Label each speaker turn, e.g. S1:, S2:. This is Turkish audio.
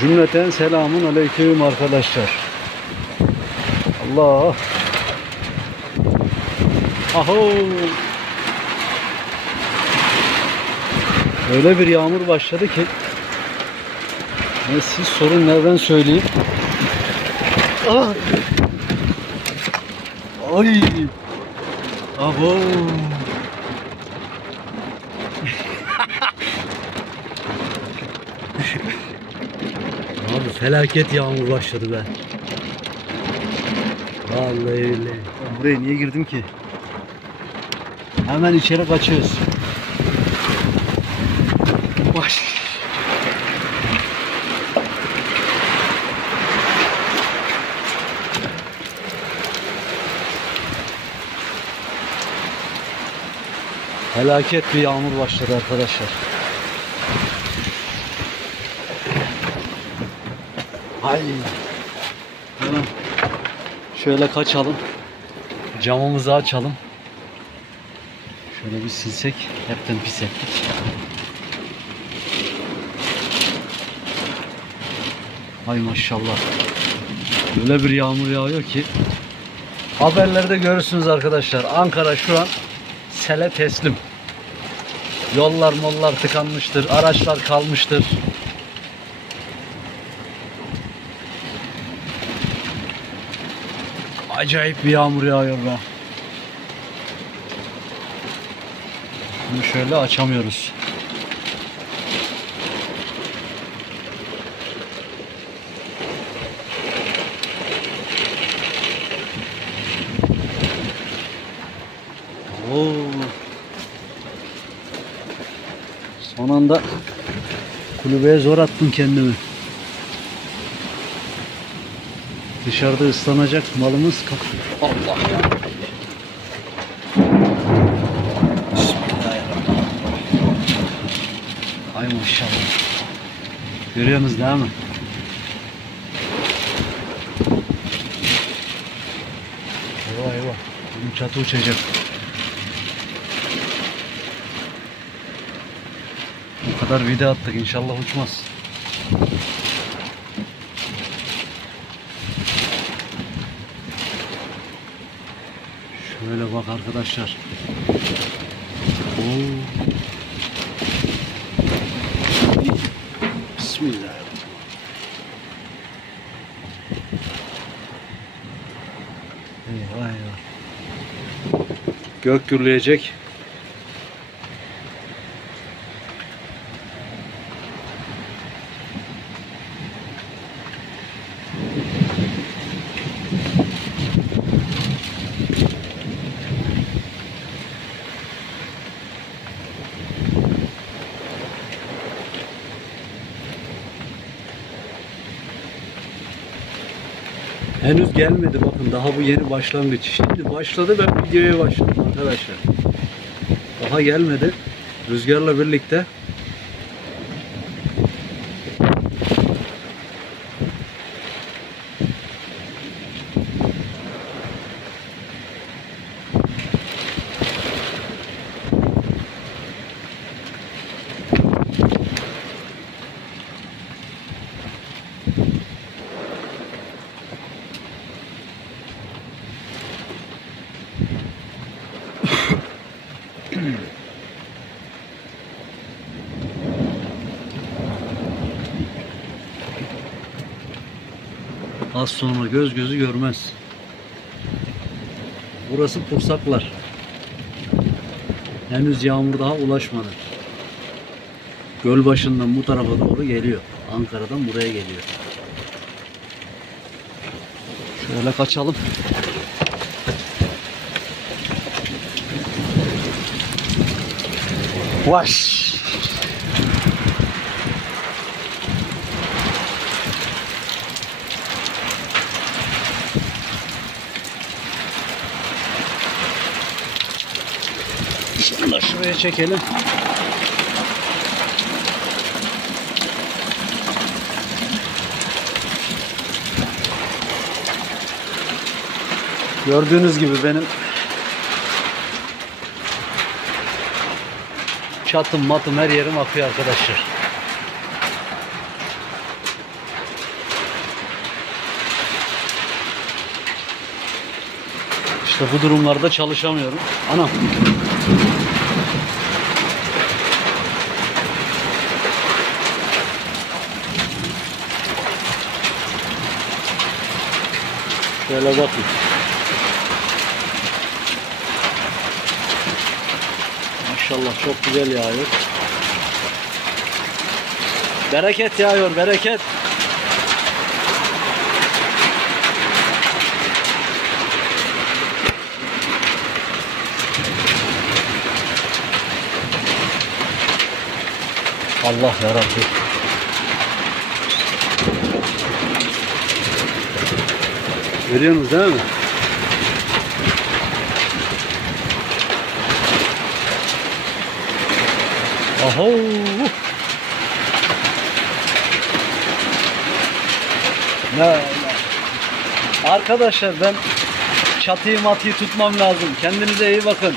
S1: Cümleten selamun aleyküm arkadaşlar. Allah. Aho. Öyle bir yağmur başladı ki. Ne siz sorun nereden söyleyeyim. Ah. Ay. Abo. Felaket yağmur başladı be. Vallahi. Ben buraya niye girdim ki? Hemen içeri kaçıyoruz. Baş. Felaket bir yağmur başladı arkadaşlar. Ay. Hemen şöyle kaçalım. Camımızı açalım. Şöyle bir silsek. Hepten pis ettik. Ay maşallah. Öyle bir yağmur yağıyor ki. Haberlerde görürsünüz arkadaşlar. Ankara şu an sele teslim. Yollar mollar tıkanmıştır. Araçlar kalmıştır. Acayip bir yağmur yağıyor be. Bunu şöyle açamıyoruz. Oo. Son anda kulübeye zor attım kendimi. Dışarıda ıslanacak malımız kap. Allah ya. Ay maşallah. Görüyorsunuz değil mi? Eyvah eyvah. Benim çatı uçacak. Bu kadar vida attık inşallah uçmaz. Şöyle bak arkadaşlar. Oo. Bismillahirrahmanirrahim. Eyvah eyvah. Gök gürleyecek. Henüz gelmedi bakın daha bu yeni başlangıç. Şimdi başladı ben videoya başladım arkadaşlar. Daha gelmedi. Rüzgarla birlikte az sonra göz gözü görmez. Burası Pursaklar. Henüz yağmur daha ulaşmadı. Göl başından bu tarafa doğru geliyor. Ankara'dan buraya geliyor. Şöyle kaçalım. Vaş. Şunu da şuraya çekelim. Gördüğünüz gibi benim Çatım matım her yerim akıyor arkadaşlar. İşte bu durumlarda çalışamıyorum. Anam. Şöyle bakın. Maşallah çok güzel yağıyor. Bereket yağıyor, bereket. Allah yarabbim. Görüyorsunuz değil mi? Aho! Ne? Arkadaşlar ben çatıyı matıyı tutmam lazım. Kendinize iyi bakın.